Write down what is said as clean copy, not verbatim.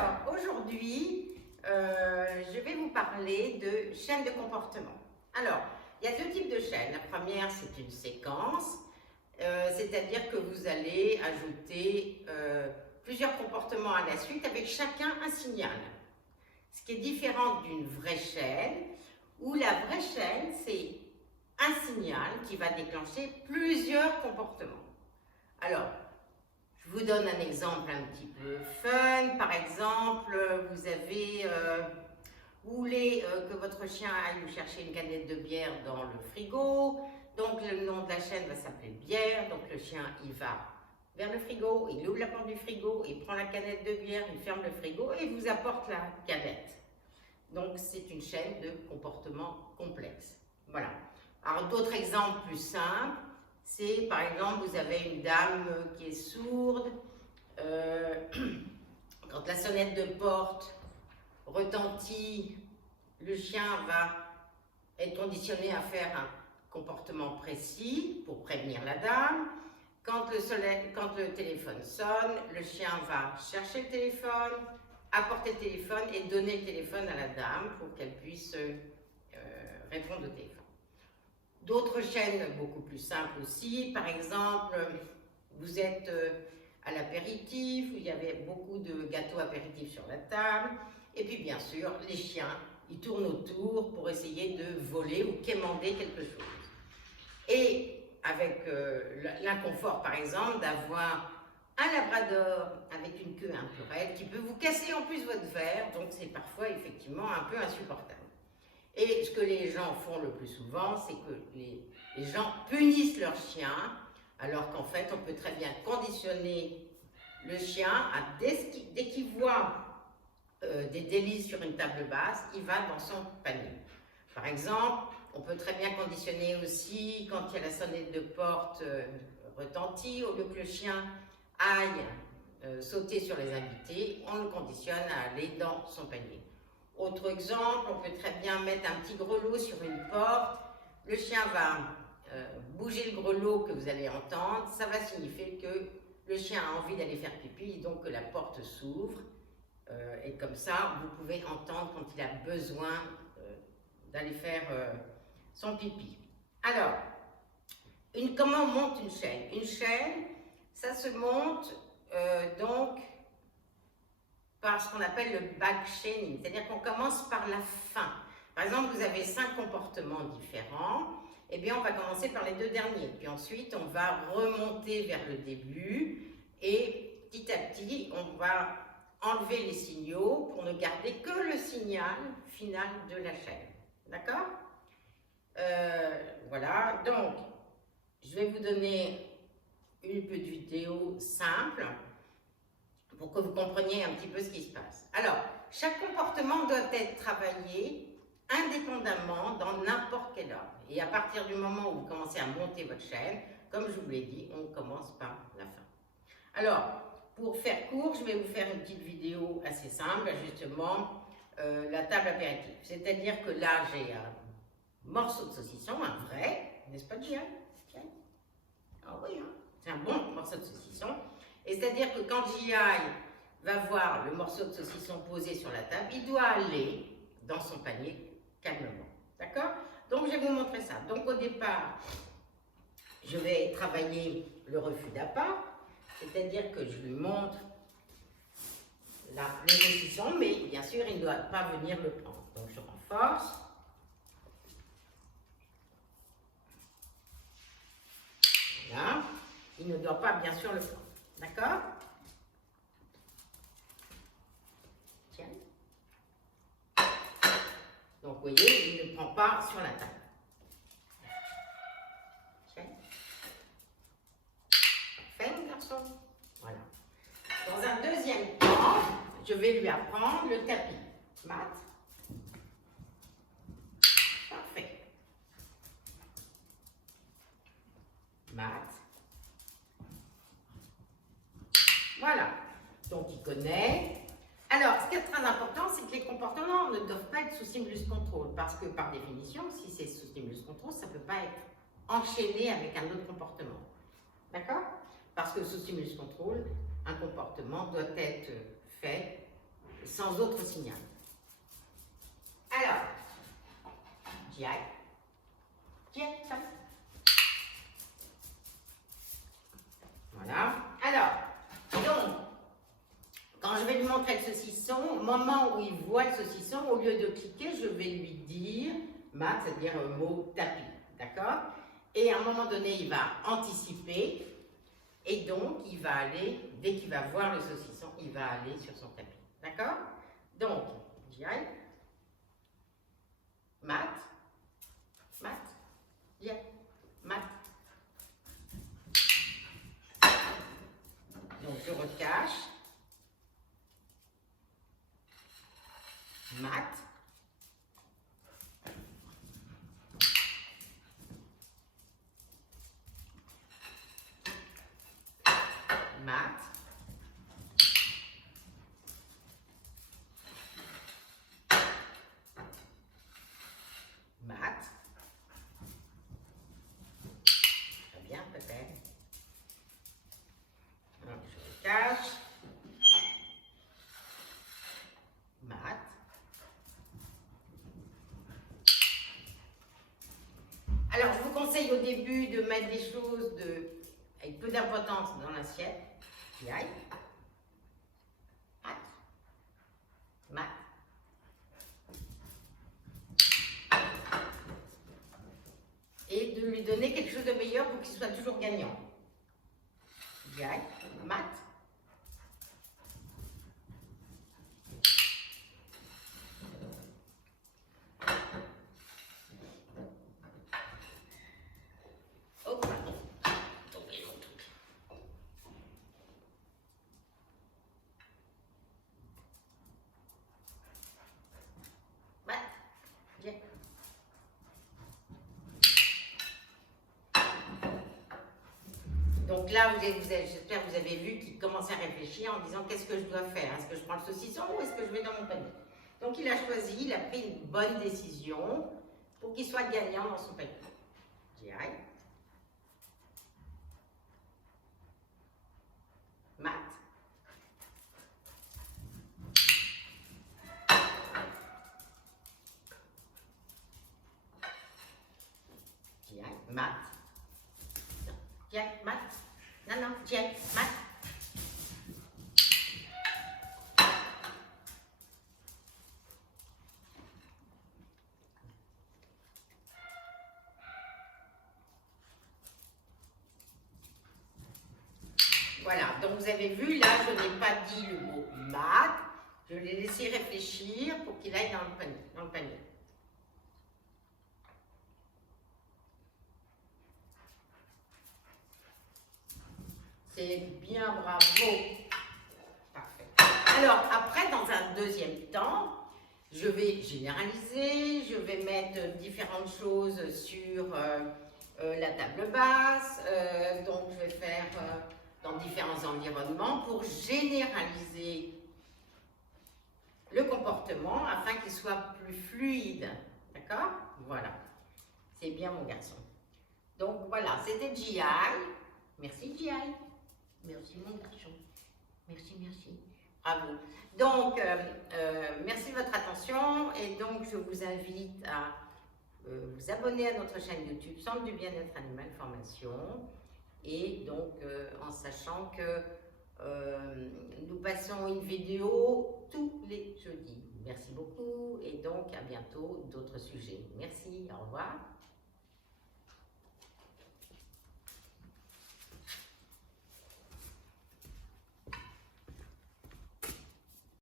Alors, aujourd'hui, je vais vous parler de chaînes de comportement. Alors, il y a deux types de chaînes. La première, c'est une séquence, c'est-à-dire que vous allez ajouter plusieurs comportements à la suite avec chacun un signal. Ce qui est différent d'une vraie chaîne, où la vraie chaîne, c'est un signal qui va déclencher plusieurs comportements. Alors, je vous donne un exemple un petit peu fun. Par exemple, vous voulez que votre chien aille vous chercher une canette de bière dans le frigo. Donc, le nom de la chaîne va s'appeler bière. Donc, le chien, il va vers le frigo, il ouvre la porte du frigo, il prend la canette de bière, il ferme le frigo et il vous apporte la canette. Donc, c'est une chaîne de comportement complexe. Voilà. Alors, d'autres exemples plus simples. C'est, par exemple, vous avez une dame qui est sourde. Quand la sonnette de porte retentit, le chien va être conditionné à faire un comportement précis pour prévenir la dame. Quand le téléphone sonne, le chien va chercher le téléphone, apporter le téléphone et donner le téléphone à la dame pour qu'elle puisse répondre au téléphone. D'autres chaînes beaucoup plus simples aussi, par exemple, vous êtes à l'apéritif, il y avait beaucoup de gâteaux apéritifs sur la table, et puis bien sûr, les chiens, ils tournent autour pour essayer de voler ou quémander quelque chose. Et avec l'inconfort, par exemple, d'avoir un labrador avec une queue un peu raide qui peut vous casser en plus votre verre, donc c'est parfois effectivement un peu insupportable. Et ce que les gens font le plus souvent, c'est que les gens punissent leur chien, alors qu'en fait, on peut très bien conditionner le chien à, dès qu'il voit des délices sur une table basse, il va dans son panier. Par exemple, on peut très bien conditionner aussi, quand il y a la sonnette de porte retentie, au lieu que le chien aille sauter sur les invités, on le conditionne à aller dans son panier. Autre exemple, on peut très bien mettre un petit grelot sur une porte. Le chien va bouger le grelot que vous allez entendre. Ça va signifier que le chien a envie d'aller faire pipi, donc que la porte s'ouvre. Et comme ça, vous pouvez entendre quand il a besoin d'aller faire son pipi. Alors, comment on monte une chaîne? Une chaîne, ça se monte donc par ce qu'on appelle le back chaining, c'est-à-dire qu'on commence par la fin. Par exemple, vous avez 5 comportements différents, et bien on va commencer par les 2 derniers, puis ensuite on va remonter vers le début, et petit à petit, on va enlever les signaux pour ne garder que le signal final de la chaîne. D'accord? Voilà, donc je vais vous donner une petite vidéo simple pour que vous compreniez un petit peu ce qui se passe. Alors, chaque comportement doit être travaillé indépendamment dans n'importe quel ordre. Et à partir du moment où vous commencez à monter votre chaîne, comme je vous l'ai dit, on commence par la fin. Alors, pour faire court, je vais vous faire une petite vidéo assez simple, justement, la table apéritif. C'est-à-dire que là, j'ai un morceau de saucisson, un vrai, n'est-ce pas, Gian? Ah oui, hein, c'est un bon morceau de saucisson. Et c'est-à-dire que quand J.I. va voir le morceau de saucisson posé sur la table, il doit aller dans son panier calmement. D'accord? Donc, je vais vous montrer ça. Donc, au départ, je vais travailler le refus d'appât, c'est-à-dire que je lui montre le saucisson, mais bien sûr, il ne doit pas venir le prendre. Donc, je renforce. Voilà. Il ne doit pas, bien sûr, le prendre. D'accord? Tiens. Donc, vous voyez, il ne prend pas sur la table. Tiens. Parfait, mon garçon. Voilà. Dans un deuxième temps, je vais lui apprendre le tapis. Mat. Parfait. Mat. Voilà, donc il connaît. Alors, ce qui est très important, c'est que les comportements ne doivent pas être sous stimulus contrôle, parce que par définition, si c'est sous stimulus contrôle, ça ne peut pas être enchaîné avec un autre comportement. D'accord? Parce que sous stimulus contrôle, un comportement doit être fait sans autre signal. Alors, j'y aille. Voilà. Alors, donc, quand je vais lui montrer le saucisson, au moment où il voit le saucisson, au lieu de cliquer, je vais lui dire mat, c'est-à-dire un mot tapis. D'accord? Et à un moment donné, il va anticiper. Et donc, il va aller, dès qu'il va voir le saucisson, il va aller sur son tapis. D'accord? Donc, j'y aille. Mat. Viens. Mat. Donc, je recache. Mat. Mat. Mat. Très bien, peut-être. Donc, je cache. Mat. Alors, je vous conseille au début de mettre des choses avec peu d'importance dans l'assiette. Qui aille. Mat. Mat. Et de lui donner quelque chose de meilleur pour qu'il soit toujours gagnant. Gagne, mat. Oh, pardon. Tombé mon truc. Mat. Viens. Donc là, j'espère que vous avez vu qu'il commençait à réfléchir en disant qu'est-ce que je dois faire? Est-ce que je prends le saucisson ou est-ce que je vais dans mon panier? Donc il a choisi, il a pris une bonne décision pour qu'il soit gagnant dans son panier. J'y aille. Mat. J'y aille. Mat. Tiens, mat. Non, tiens, mat. Voilà, donc vous avez vu, là, je n'ai pas dit le mot mat. Je l'ai laissé réfléchir pour qu'il aille dans le panier. C'est bien, bravo. Parfait. Alors, après, dans un deuxième temps, je vais généraliser, je vais mettre différentes choses sur la table basse. Donc, je vais faire dans différents environnements pour généraliser le comportement afin qu'il soit plus fluide. D'accord? Voilà. C'est bien, mon garçon. Donc, voilà, c'était G.I. Merci, G.I. Merci, mon garçon. Merci. Bravo. Donc, merci de votre attention et donc je vous invite à vous abonner à notre chaîne YouTube Centre du Bien-être Animal Formation et donc en sachant que nous passons une vidéo tous les jeudis. Merci beaucoup et donc à bientôt d'autres sujets. Merci, au revoir.